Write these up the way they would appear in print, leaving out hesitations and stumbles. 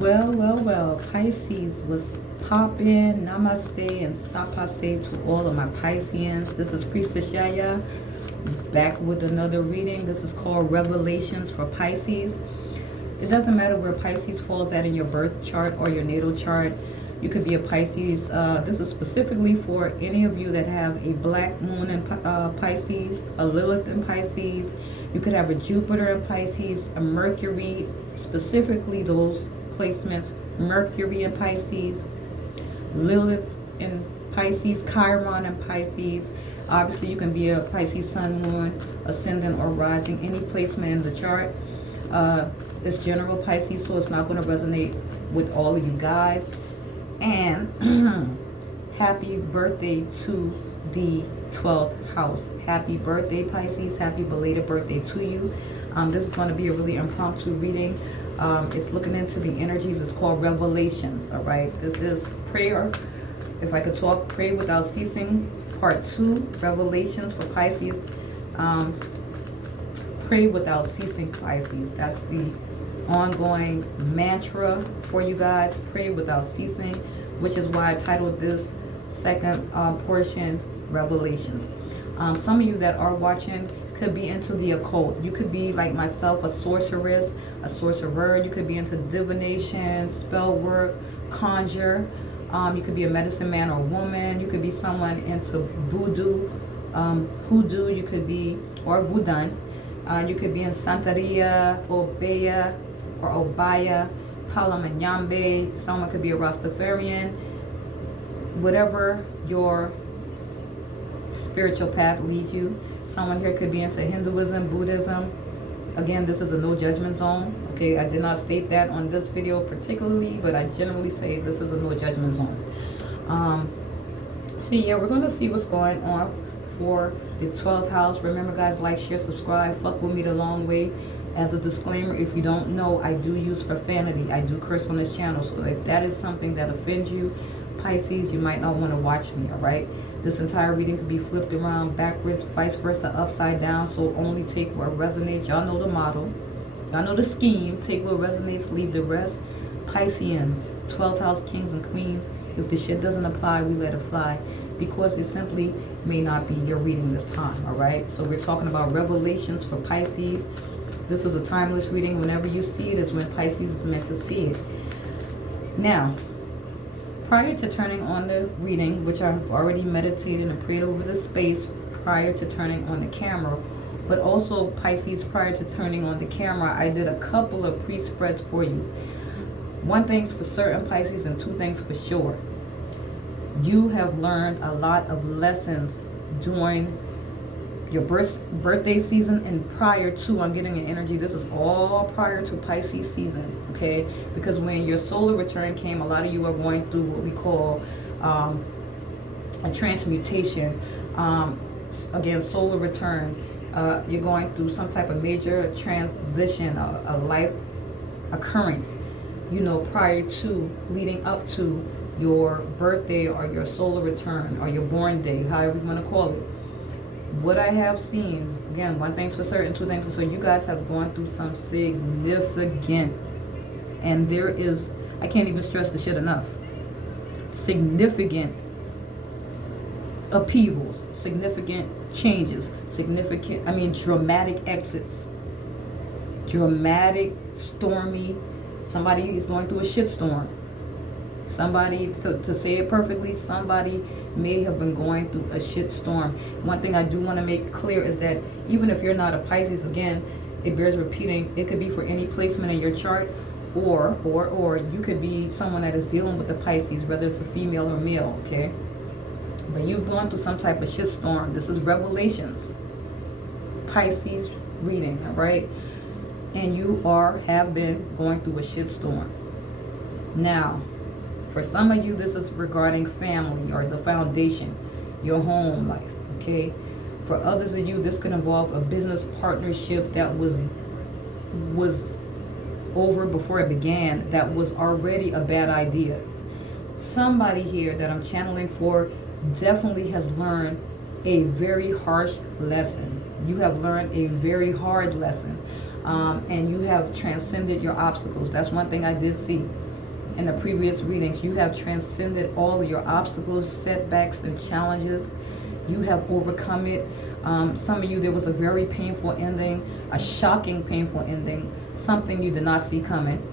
Well, Pisces was popping. Namaste and sapase to all of my Pisceans. This is Priestess Yaya back with another reading. This is called Revelations for Pisces. It doesn't matter where Pisces falls at in your birth chart or your natal chart. You could be a Pisces. This is specifically for any of you that have a black moon in Pisces, a Lilith in Pisces. You could have a Jupiter in Pisces, a Mercury, specifically those placements, Mercury in Pisces, Lilith in Pisces, Chiron in Pisces. Obviously, you can be a Pisces sun, moon, ascendant, or rising, any placement in the chart. It's general Pisces, so it's not going to resonate with all of you guys. And happy birthday to the 12th house. Happy birthday, Pisces. Happy belated birthday to you. This is going to be a really impromptu reading. It's looking into the energies. It's called Revelations. All right. This is prayer. If I could talk, pray without ceasing. Part 2, Revelations for Pisces. Pray without ceasing, Pisces. That's the ongoing mantra for you guys. Pray without ceasing, which is why I titled this second portion Revelations. Some of you that are watching could be into the occult. You could be like myself, a sorceress, a sorcerer. You could be into divination, spell work, conjure. You could be a medicine man or woman. You could be someone into voodoo, hoodoo. You could be, or voodoo. You could be in Santeria, Obeya, or Obaya, Palamanyambe. Someone could be a Rastafarian. Whatever your spiritual path leads you. Someone here could be into Hinduism, Buddhism. Again, this is a no judgment zone. Okay, I did not state that on this video particularly, but I generally say this is a no judgment zone. So yeah, we're going to see what's going on for the 12th house. Remember, guys, like, share, subscribe. Fuck with me the long way. As a disclaimer, if you don't know, I do use profanity. I do curse on this channel. So if that is something that offends you, Pisces, you might not want to watch me, all right? This entire reading could be flipped around, backwards, vice versa, upside down. So only take what resonates. Y'all know the model. Y'all know the scheme. Take what resonates, leave the rest. Pisceans, 12th house, kings and queens. If the shit doesn't apply, we let it fly, because it simply may not be your reading this time, all right? So we're talking about Revelations for Pisces. This is a timeless reading. Whenever you see it is when Pisces is meant to see it. Now, prior to turning on the reading, which I've already meditated and prayed over the space prior to turning on the camera, but also Pisces, prior to turning on the camera, I did a couple of pre-spreads for you. One thing's for certain, Pisces, and two things for sure. You have learned a lot of lessons during your birthday season and prior to, I'm getting an energy, this is all prior to Pisces season, okay? Because when your solar return came, a lot of you are going through what we call a transmutation. Again, solar return, you're going through some type of major transition, a life occurrence, you know, prior to, leading up to your birthday or your solar return or your born day, however you want to call it. What I have seen, again, one thing's for certain, two things for certain, you guys have gone through some significant, and there is, I can't even stress the shit enough, significant upheavals, significant changes, significant, I mean, dramatic exits, dramatic, stormy, somebody is going through a shitstorm. Somebody, to say it perfectly, somebody may have been going through a shit storm. One thing I do want to make clear is that even if you're not a Pisces, again, it bears repeating, it could be for any placement in your chart, or you could be someone that is dealing with the Pisces, whether it's a female or male, okay? But you've gone through some type of shit storm. This is Revelations, Pisces reading, all right? And you have been going through a shit storm. Now, for some of you, this is regarding family or the foundation, your home life, okay? For others of you, this could involve a business partnership that was over before it began, that was already a bad idea. Somebody here that I'm channeling for definitely has learned a very harsh lesson. You have learned a very hard lesson, and you have transcended your obstacles. That's one thing I did see. in the previous readings. You have transcended all of your obstacles, setbacks, and challenges. You have overcome it. Some of you, there was a very painful ending, a shocking painful ending, something you did not see coming.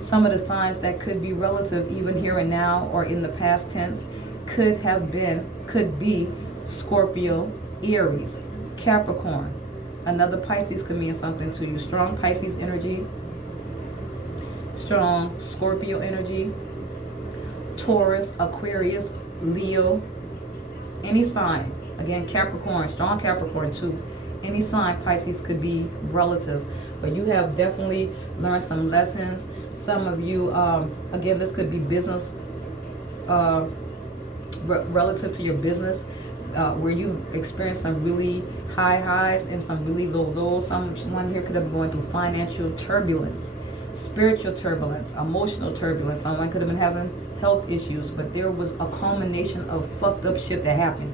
Some of the signs that could be relative even here and now or in the past tense could be Scorpio, Aries, Capricorn. Another Pisces could mean something to you. Strong Pisces energy, strong Scorpio energy, Taurus, Aquarius, Leo, any sign. Again, Capricorn, strong Capricorn too. Any sign Pisces could be relative, but you have definitely learned some lessons. Some of you, again, this could be business, relative to your business, where you experience some really high highs and some really low lows. Someone here could have been going through financial turbulence, spiritual turbulence, emotional turbulence. Someone could have been having health issues, but there was a culmination of fucked up shit that happened.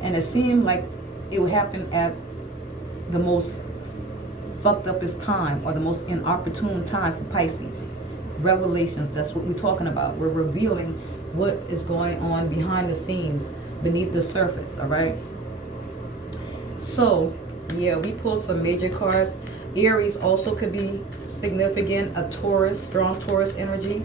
And it seemed like it would happen at the most fucked upest time, or the most inopportune time for Pisces. Revelations, that's what we're talking about. We're revealing what is going on behind the scenes, beneath the surface, all right? So, yeah, we pulled some major cards. Aries also could be significant. A Taurus, strong Taurus energy.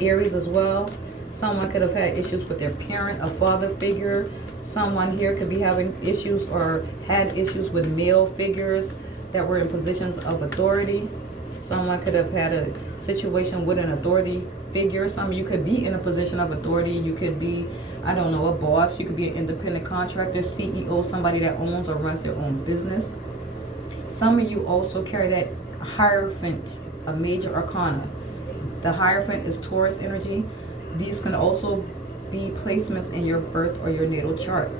Aries as well. Someone could have had issues with their parent, a father figure. Someone here could be having issues or had issues with male figures that were in positions of authority. Someone could have had a situation with an authority figure. Some of you could be in a position of authority. You could be, I don't know, a boss. You could be an independent contractor, CEO, somebody that owns or runs their own business. Some of you also carry that Hierophant, a major arcana. The Hierophant is Taurus energy. These can also be placements in your birth or your natal chart.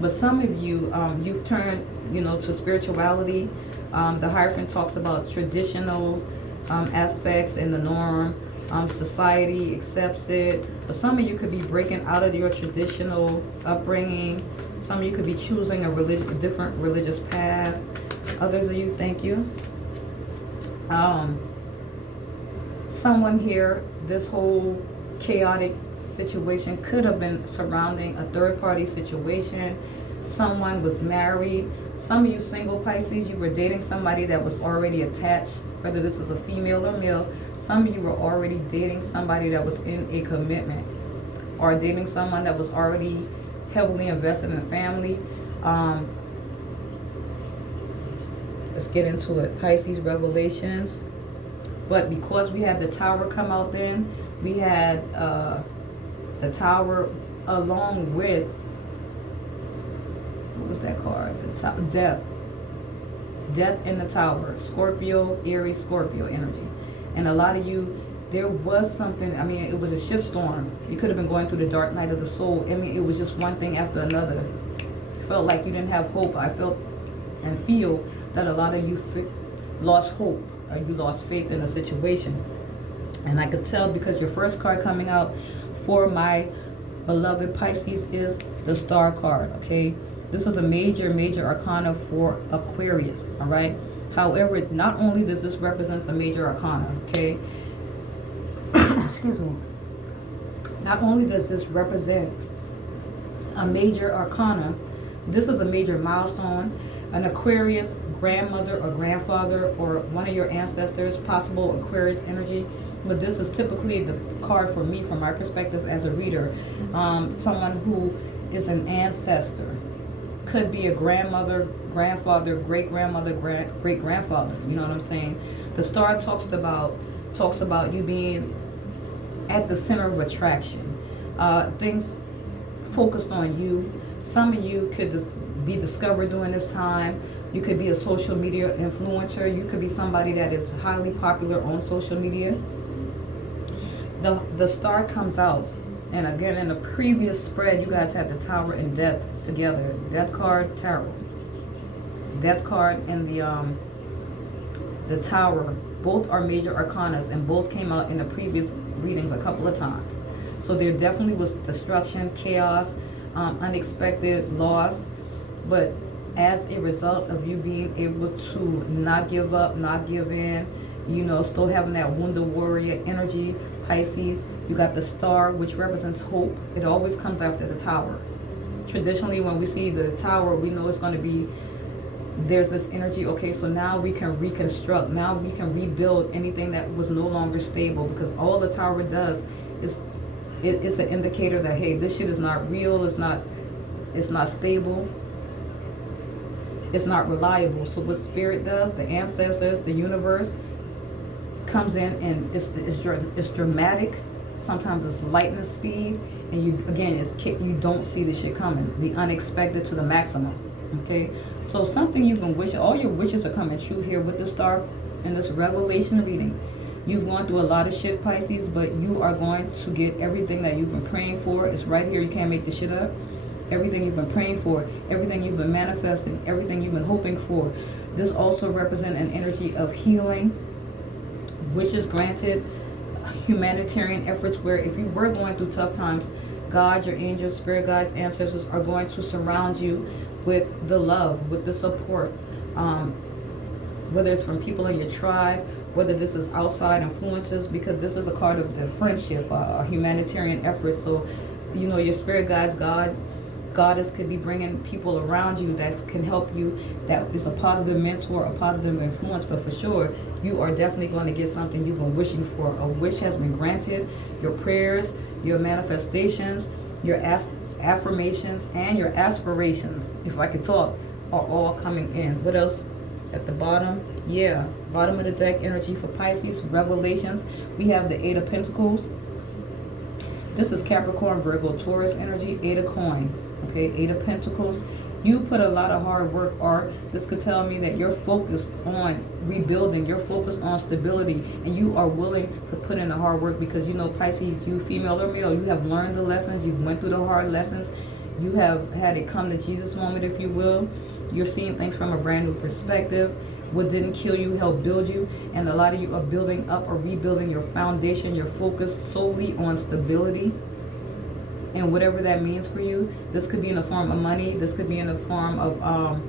But some of you, you've turned, to spirituality. The Hierophant talks about traditional aspects and the norm. Society accepts it. But some of you could be breaking out of your traditional upbringing. Some of you could be choosing a different religious path. Others of you, thank you. Someone here, this whole chaotic situation could have been surrounding a third-party situation. Someone was married. Some of you single Pisces, you were dating somebody that was already attached, whether this is a female or male. Some of you were already dating somebody that was in a commitment, or dating someone that was already heavily invested in a family. Let's get into it. Pisces revelations. But because we had the Tower come out then, we had the Tower along with, what was that card? Death. Death in the Tower. Scorpio, Aries, Scorpio energy. And a lot of you, there was something, it was a shitstorm. You could have been going through the dark night of the soul. It was just one thing after another. Felt like you didn't have hope. I felt and feel that a lot of you lost hope, or you lost faith in a situation. And I could tell because your first card coming out for my beloved Pisces is the Star card, okay? This is a major, major arcana for Aquarius, all right? However, not only does this represent a major arcana, okay? Excuse me. Not only does this represent a major arcana, this is a major milestone. An Aquarius grandmother or grandfather or one of your ancestors, possible Aquarius energy. But this is typically the card for me, from my perspective as a reader. Someone who is an ancestor. Could be a grandmother, grandfather, great-grandmother, great-grandfather. You know what I'm saying? The Star talks about you being at the center of attraction. Things focused on you. Some of you could be discovered during this time. You could be a social media influencer. You could be somebody that is highly popular on social media. The Star comes out. And again, in the previous spread, you guys had the Tower and Death together. Death card, Tarot. Death card and the Tower. Both are major arcanas, and both came out in the previous readings a couple of times. So there definitely was destruction, chaos, unexpected loss. But as a result of you being able to not give up, not give in, You know, still having that Wonder Warrior energy, Pisces. You got the star, which represents hope. It always comes after the tower. Traditionally, when we see the tower, we know it's going to be, there's this energy, okay, so now we can reconstruct. Now we can rebuild anything that was no longer stable, because all the tower does is it's an indicator that, hey, this shit is not real, it's not stable, it's not reliable. So what spirit does, the ancestors, the universe, comes in and it's dramatic. Sometimes it's lightning speed, and you don't see the shit coming, the unexpected to the maximum. Okay, so something you've been wishing, all your wishes are coming true here with the star in this revelation reading. You've gone through a lot of shit, Pisces, but you are going to get everything that you've been praying for. It's right here. You can't make this shit up. Everything you've been praying for, everything you've been manifesting, everything you've been hoping for. This also represents an energy of healing, wishes granted, humanitarian efforts, where if you were going through tough times, God, your angels, spirit guides, ancestors are going to surround you with the love, with the support, whether it's from people in your tribe, whether this is outside influences, because this is a card of the friendship, humanitarian efforts. So, you know, your spirit guides, Goddess could be bringing people around you that can help you, that is a positive mentor, a positive influence. But for sure, you are definitely going to get something you've been wishing for. A wish has been granted. Your prayers, your manifestations, your affirmations, and your aspirations, if I could talk, are all coming in. What else at the bottom? Yeah, bottom of the deck energy for Pisces, revelations. We have the Eight of Pentacles. This is Capricorn, Virgo, Taurus energy. Eight of Coin. Okay, Eight of Pentacles. You put a lot of hard work, or this could tell me that you're focused on rebuilding, you're focused on stability, and you are willing to put in the hard work, because you know, Pisces, you female or male, you have learned the lessons, you went through the hard lessons, you have had a come to Jesus moment, if you will. You're seeing things from a brand new perspective. What didn't kill you helped build you, and a lot of you are building up or rebuilding your foundation. You're focused solely on stability, and whatever that means for you. This could be in the form of money, this could be in the form of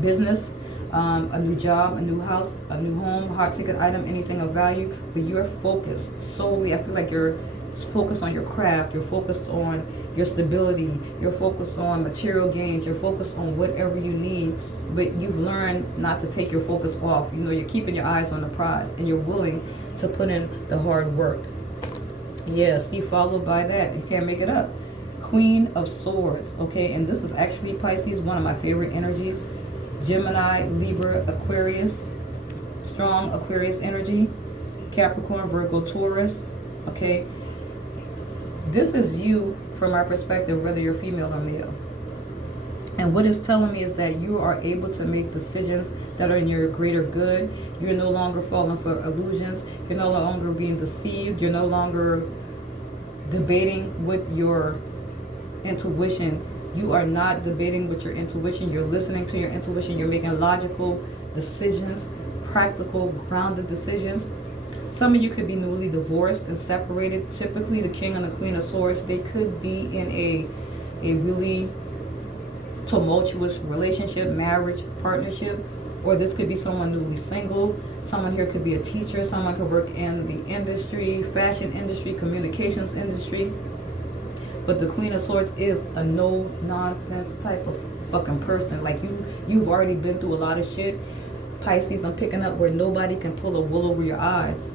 business, a new job, a new house, a new home, hot ticket item, anything of value. But you're focused solely, I feel like you're focused on your craft, you're focused on your stability, you're focused on material gains, you're focused on whatever you need. But you've learned not to take your focus off. You know, you're keeping your eyes on the prize, and you're willing to put in the hard work. Yeah, see, followed by that, you can't make it up. Queen of Swords, okay, and this is actually, Pisces, one of my favorite energies. Gemini, Libra, Aquarius, strong Aquarius energy. Capricorn, Virgo, Taurus, okay. This is you from our perspective, whether you're female or male. And what it's telling me is that you are able to make decisions that are in your greater good. You're no longer falling for illusions. You're no longer being deceived. You're no longer debating with your intuition. You are not debating with your intuition. You're listening to your intuition. You're making logical decisions, practical, grounded decisions. Some of you could be newly divorced and separated. Typically, the King and the Queen of Swords, they could be in a really tumultuous relationship, marriage, partnership, or this could be someone newly single. Someone here could be a teacher. Someone could work in the industry, fashion industry, communications industry. But the Queen of Swords is a no-nonsense type of fucking person. Like, you've already been through a lot of shit. Pisces, I'm picking up where nobody can pull a wool over your eyes.